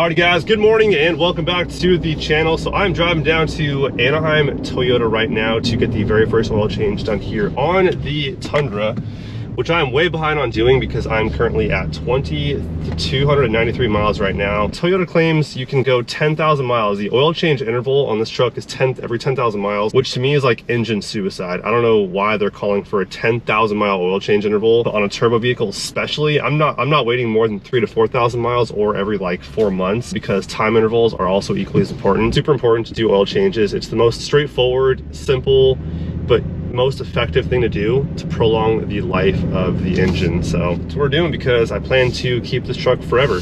Alright guys, good morning and welcome back to the channel. So I'm driving down to Anaheim Toyota right now to get the very first oil change done here on the Tundra, which I'm way behind on doing because I'm currently at 293 miles right now. Toyota claims you can go 10,000 miles. The oil change interval on this truck is every 10,000 miles, which to me is like engine suicide. I don't know why they're calling for a 10,000 mile oil change interval, but on a turbo vehicle especially, I'm not waiting more than 3,000 to 4,000 miles or every like 4 months, because time intervals are also equally as important. Super important to do oil changes. It's the most straightforward, simple, but most effective thing to do to prolong the life of the engine. So that's what we're doing because I plan to keep this truck forever.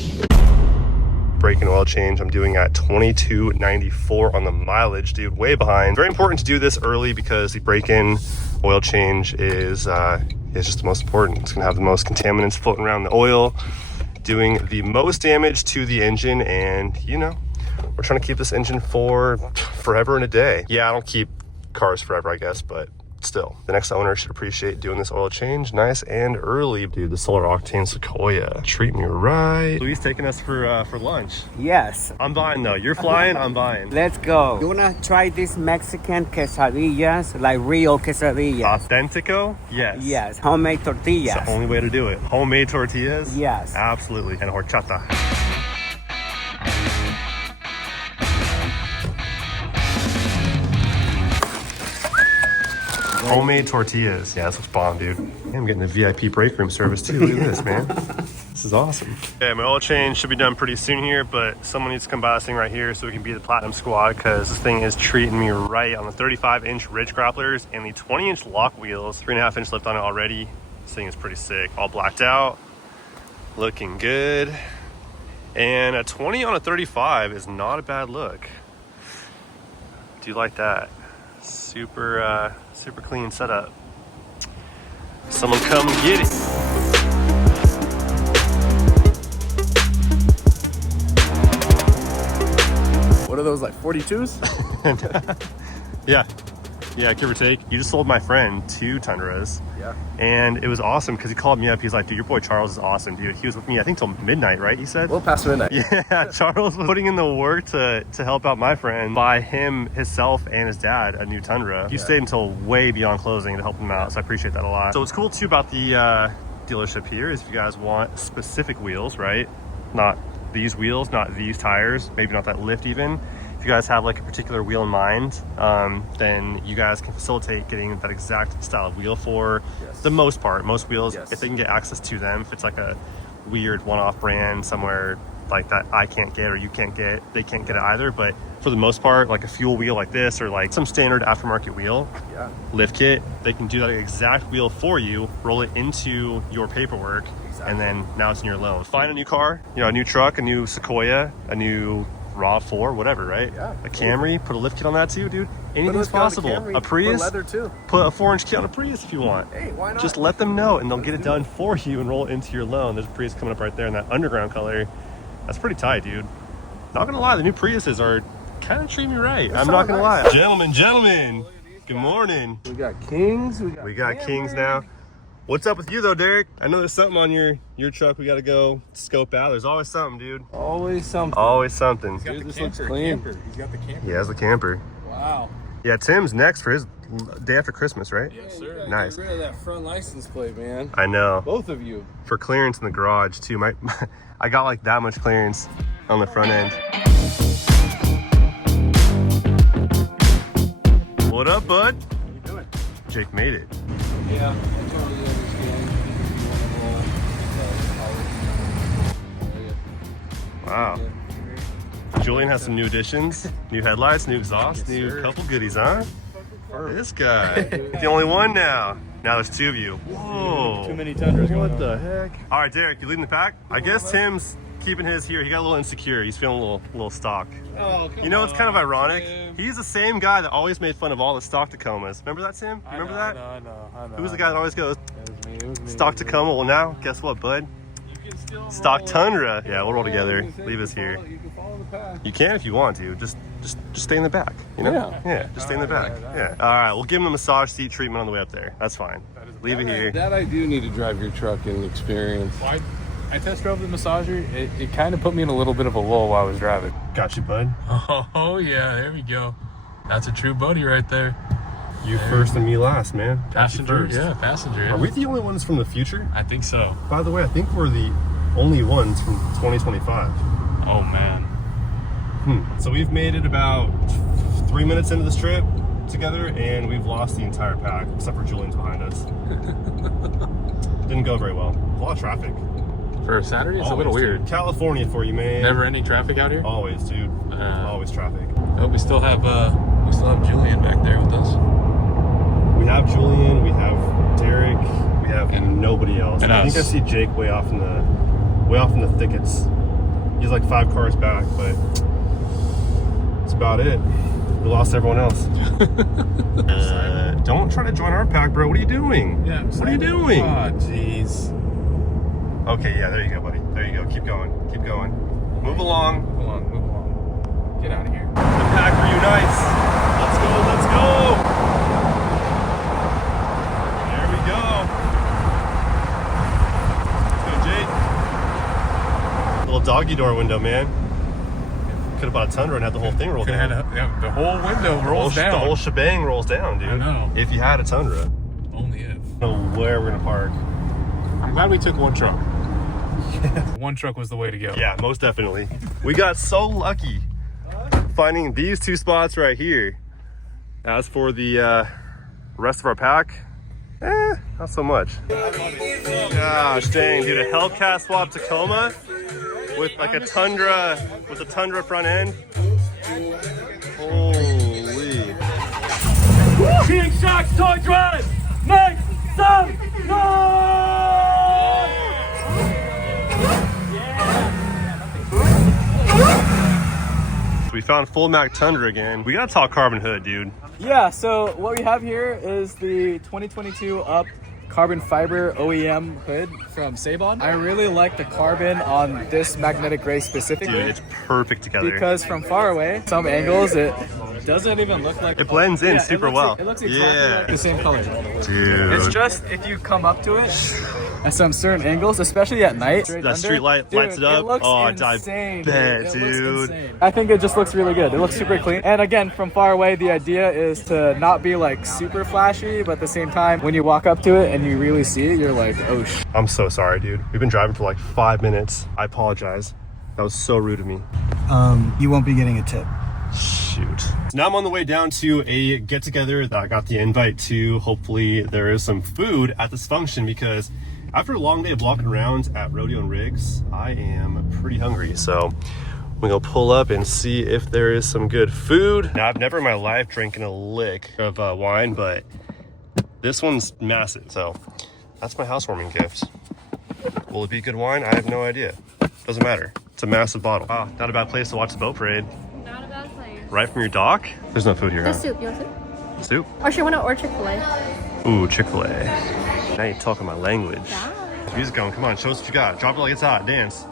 Brake and oil change I'm doing at 2294 on the mileage, dude, way behind. Very important to do this early because the break-in oil change is just the most important. It's gonna have the most contaminants floating around the oil, doing the most damage to the engine, and you know, we're trying to keep this engine for forever and a day. Yeah, I don't keep cars forever, I guess, but still, the next owner should appreciate doing this oil change nice and early. Dude, the Solar Octane Sequoia, treat me right. Louis taking us for lunch. Yes. I'm buying though. You're flying, I'm buying. Let's go. You wanna try this Mexican quesadillas, like real quesadillas? Authentico? Yes. Yes. Homemade tortillas. It's the only way to do it. Homemade tortillas? Yes. Absolutely. And horchata. Homemade tortillas. Yeah, that's what's bomb, dude. I'm getting the VIP break room service too. Look at this, man. This is awesome. Okay, my oil change should be done pretty soon here, but someone needs to come buy this thing right here so we can be the Platinum Squad, because this thing is treating me right on the 35-inch ridge grapplers and the 20-inch lock wheels. 3.5-inch lift on it already. This thing is pretty sick. All blacked out, looking good. And a 20 on a 35 is not a bad look. Do you like that? Super clean setup. Someone come get it. What are those, like 42s? Yeah, give or take. You just sold my friend 2 Tundras. Yeah. And it was awesome because he called me up. He's like, dude, your boy Charles is awesome, dude. He was with me, I think, till midnight, right? He said? Well past midnight. Yeah, Charles was putting in the work to help out my friend, buy himself and his dad a new Tundra. You stayed until way beyond closing to help him out, so I appreciate that a lot. So what's cool too about the dealership here is if you guys want specific wheels, right? Not these wheels, not these tires, maybe not that lift even. If you guys have like a particular wheel in mind, then you guys can facilitate getting that exact style of wheel for the most part. Most wheels, if they can get access to them, if it's like a weird one-off brand somewhere like that I can't get or you can't get, they can't get it either. But for the most part, like a fuel wheel like this or like some standard aftermarket wheel, lift kit, they can do that exact wheel for you, roll it into your paperwork, and then now it's in your loan. Find a new car, you know, a new truck, a new Sequoia, a new RAV4, whatever, right? Yeah. A Camry, put a lift kit on that too, dude. Anything's possible. A Prius, put leather too. Put a 4-inch kit on a Prius if you want. Hey, why not? Just let them know and they'll get it done for you and roll it into your loan. There's a Prius coming up right there in that underground color. That's pretty tight, dude. Not gonna lie, the new Priuses are kind of treating me right. I'm not gonna lie. Gentlemen, good morning. We got Kings, we got Kings now. What's up with you though, Derek? I know there's something on your truck we gotta go scope out. There's always something, dude. Always something. Always something. Dude, this looks clean. He's got the camper. He has the camper. Wow. Yeah, Tim's next for his day after Christmas, right? Yes, sir. Nice. Get rid of that front license plate, man. I know. Both of you. For clearance in the garage too. I got like that much clearance on the front end. What up, bud? What are you doing? Jake made it. Yeah, I totally understand. Wow. Julian has some new additions, new headlights, new exhaust, new couple goodies, huh? This guy. The only one now. Now there's 2 of you. Whoa. Too many Tundras going What the heck? All right, Derek, you leading the pack? I guess Tim's keeping his here. He got a little insecure. He's feeling a little stock. Oh, You know, it's kind of ironic. Tim. He's the same guy that always made fun of all the stock Tacomas. Remember that, Tim? You remember that? I know. Who was the guy that always goes, It was me. stock Tacoma? Well, now, guess what, bud? You can still Stock roll. Tundra. Yeah, we'll roll together. You can Leave us follow- here. You can follow the path. You can if you want to. Just stay in the back. You know? Yeah. Just stay in the back. All right. Yeah. All right. We'll give him a massage seat treatment on the way up there. That's fine. Leave it here. That I do need to drive your truck and experience. Why? I test drove the massager. It kind of put me in a little bit of a lull while I was driving. Got you, bud. Oh yeah, there we go. That's a true buddy right there. You first and me last, man. Got you Passenger, first. yeah, passenger. Yeah. Are we the only ones from the future? I think so. By the way, I think we're the only ones from 2025. Oh man. So we've made it about 3 minutes into this trip together, and we've lost the entire pack, except for Julian's behind us. Didn't go very well. A lot of traffic. For a Saturday, it's Always, a little weird. Dude. California for you, man. Never ending traffic out here. Always, dude. Always traffic. Oh, we still have Julian back there with us. We have Julian, we have Derek, we have nobody else. And I think I us. see Jake way off in the thickets. He's like 5 cars back, but that's about it. We lost everyone else. Don't try to join our pack, bro. What are you doing? Yeah. What are you doing? Oh, jeez. Okay, yeah, there you go, buddy. There you go. Keep going. Keep going. Move along. Move along. Move along. Get out of here. The pack reunites. Let's go. Let's go. There we go. Let's go, Jake. Little doggy door window, man. Could have bought a Tundra and had the whole thing roll down. The whole window rolls down. The whole shebang rolls down, dude. I know. If you had a Tundra. Only if. I don't know where we're gonna park. I'm glad we took one truck. One truck was the way to go. Yeah, most definitely. We got so lucky finding these 2 spots right here. As for the rest of our pack, not so much. Gosh dang, dude, a Hellcat swap Tacoma with like a Tundra, with a Tundra front end. Holy. King Shark's Toy Drive! Make some noise! So we found full Mac Tundra again. We gotta talk carbon hood, dude. Yeah, so what we have here is the 2022 Up carbon fiber OEM hood from Sabon. I really like the carbon on this magnetic gray specifically. Dude, it's perfect together. Because from far away, some angles, it doesn't even look like It blends in super well. It looks exactly like the same color. Dude. It's just if you come up to it at some certain angles, especially at night. That street light lights it up. Looks Oh, insane, I bet, It looks dude. insane. I think it just looks really good. It looks super clean. And again, from far away, the idea is to not be like super flashy, but at the same time, when you walk up to it and you really see it, you're like, oh sh. I'm so sorry, dude. We've been driving for like 5 minutes. I apologize. That was so rude of me. You won't be getting a tip. Shoot. So now I'm on the way down to a get together that I got the invite to. Hopefully there is some food at this function, because after a long day of walking around at Rodeo and Riggs, I am pretty hungry. So we're gonna pull up and see if there is some good food. Now, I've never in my life drinking a lick of wine, but this one's massive. So that's my housewarming gift. Will it be good wine? I have no idea. Doesn't matter. It's a massive bottle. Wow, not a bad place to watch the boat parade. Not a bad place. Right from your dock? There's no food here, The huh? soup, you want soup? Soup? Or should you want to order Chick-fil-A? Ooh, Chick-fil-A. Now you're talking my language. Yeah. Music going, come on, show us what you got. Drop it like it's hot, dance.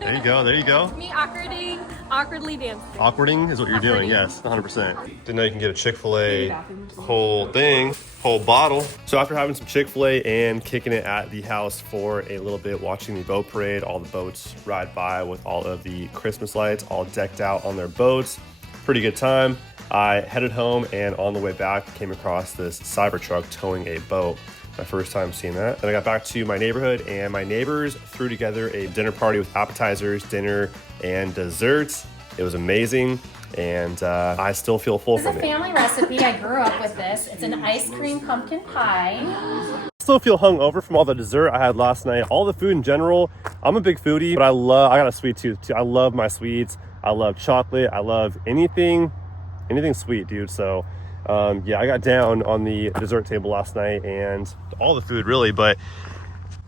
There you go, there you go. Me awkwardly dancing. Awkwarding is what you're doing, yes, 100%. Didn't know you can get a Chick-fil-A whole thing, whole bottle. So after having some Chick-fil-A and kicking it at the house for a little bit, watching the boat parade, all the boats ride by with all of the Christmas lights all decked out on their boats. Pretty good time. I headed home, and on the way back came across this Cybertruck towing a boat. My first time seeing that. Then I got back to my neighborhood, and my neighbors threw together a dinner party with appetizers, dinner, and desserts. It was amazing, and I still feel full This is from a it. family recipe. I grew up with this. It's an ice cream pumpkin pie. Still feel hungover from all the dessert I had last night. All the food in general. I'm a big foodie, but I got a sweet tooth too. I love my sweets. I love chocolate. I love anything sweet, dude. So yeah, I got down on the dessert table last night, and all the food really. But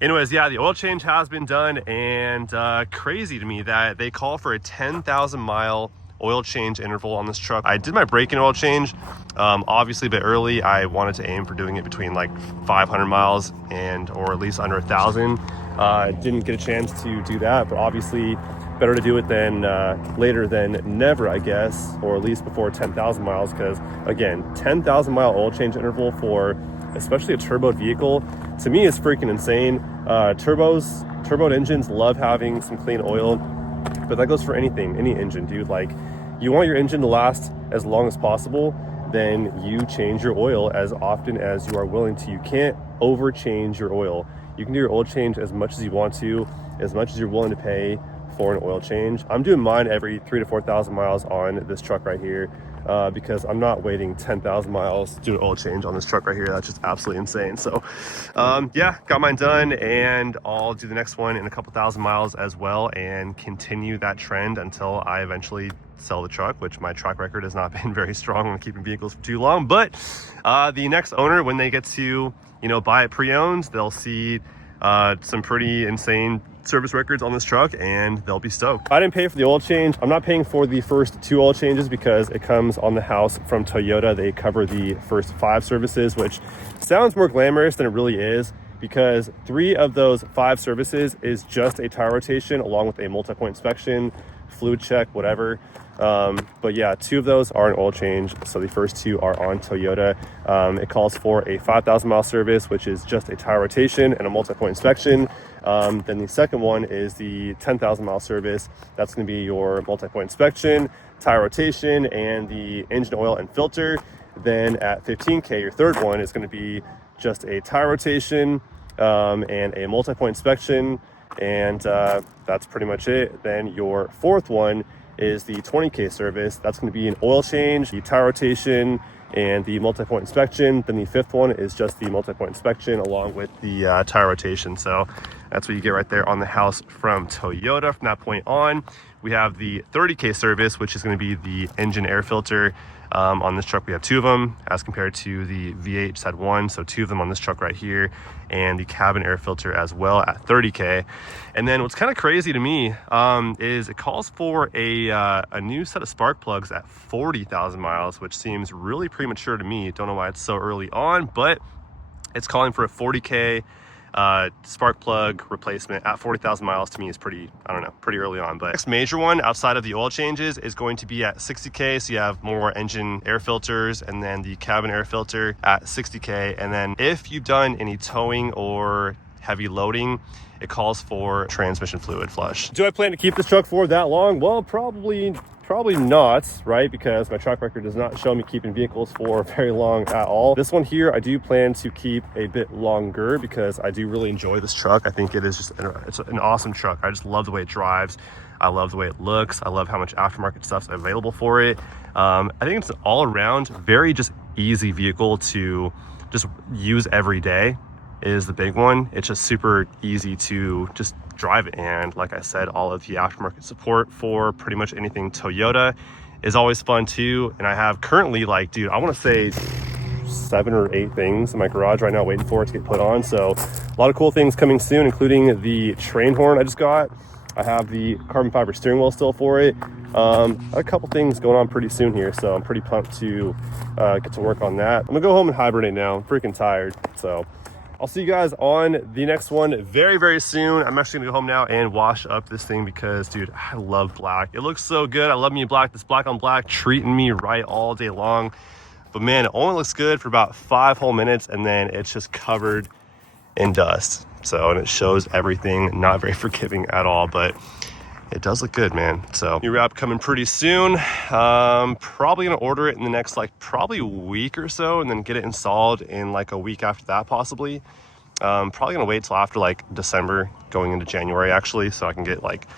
anyways, yeah, the oil change has been done, and crazy to me that they call for a 10,000 mile oil change interval on this truck. I did my break-in oil change, obviously a bit early. I wanted to aim for doing it between like 500 miles or at least under 1,000. Didn't get a chance to do that, but obviously better to do it than later than never, I guess, or at least before 10,000 miles, because again, 10,000 mile oil change interval for especially a turbo vehicle, to me is freaking insane. Turbo engines love having some clean oil, but that goes for anything, any engine, dude. Like, you want your engine to last as long as possible, then you change your oil as often as you are willing to. You can't over change your oil. You can do your oil change as much as you want to, as much as you're willing to pay for an oil change. I'm doing mine every 3,000 to 4,000 miles on this truck right here, because I'm not waiting 10,000 miles to do an oil change on this truck right here. That's just absolutely insane. So yeah, got mine done, and I'll do the next one in a couple thousand miles as well and continue that trend until I eventually sell the truck, which my track record has not been very strong on keeping vehicles for too long. But the next owner, when they get to, you know, buy it pre-owned, they'll see some pretty insane service records on this truck, and they'll be stoked. I didn't pay for the oil change. I'm not paying for the first 2 oil changes because it comes on the house from Toyota. They cover the first 5 services, which sounds more glamorous than it really is, because 3 of those 5 services is just a tire rotation along with a multi-point inspection, fluid check, whatever. But yeah, 2 of those are an oil change. So the first 2 are on Toyota. It calls for a 5,000 mile service, which is just a tire rotation and a multi-point inspection. Then the second one is the 10,000 mile service. That's going to be your multi-point inspection, tire rotation, and the engine oil and filter. Then at 15K, your third one is going to be just a tire rotation and a multi-point inspection. And that's pretty much it. Then your fourth one is the 20K service. That's going to be an oil change, the tire rotation, and the multi-point inspection. Then the 5th one is just the multi-point inspection along with the tire rotation. So that's what you get right there on the house from Toyota. From that point on, we have the 30K service, which is going to be the engine air filter. On this truck, we have 2 of them as compared to the V8 just had 1. So 2 of them on this truck right here, and the cabin air filter as well at 30K. And then what's kind of crazy to me is it calls for a new set of spark plugs at 40,000 miles, which seems really premature to me. Don't know why it's so early on, but it's calling for a 40K spark plug replacement at 40,000 miles. To me is pretty, I don't know, pretty early on. But next major one outside of the oil changes is going to be at 60K. So you have more engine air filters, and then the cabin air filter at 60K. And then if you've done any towing or heavy loading, it calls for transmission fluid flush. Do I plan to keep this truck for that long? Well, probably not, right? Because my track record does not show me keeping vehicles for very long at all. This one here, I do plan to keep a bit longer because I do really enjoy this truck. I think it is just it's an awesome truck. I just love the way it drives. I love the way it looks. I love how much aftermarket stuff's available for it. I think it's an all-around, very just easy vehicle to just use every day is the big one. It's just super easy to just drive it, and like I said, all of the aftermarket support for pretty much anything Toyota is always fun too. And I have currently, like, dude, I want to say 7 or 8 things in my garage right now waiting for it to get put on. So a lot of cool things coming soon, including the train horn I just got. I have the carbon fiber steering wheel still for it. A couple things going on pretty soon here, so I'm pretty pumped to get to work on that. I'm gonna go home and hibernate now. I'm freaking tired, so I'll see you guys on the next one very, very soon. I'm actually gonna go home now and wash up this thing because, dude, I love black. It looks so good. I love me black. This black on black treating me right all day long. But man, it only looks good for about 5 whole minutes, and then it's just covered in dust. So, and it shows everything. Not very forgiving at all, but it does look good, man. So new wrap coming pretty soon. Probably gonna order it in the next probably week or so, and then get it installed in like a week after that, possibly. Probably gonna wait till after like December, going into January actually, so I can get like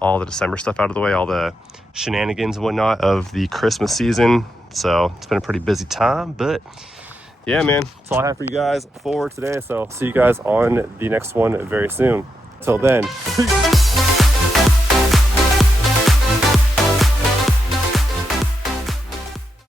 all the December stuff out of the way, all the shenanigans and whatnot of the Christmas season. So it's been a pretty busy time, but yeah, man, that's all I have for you guys for today. So see you guys on the next one very soon. Till then, peace.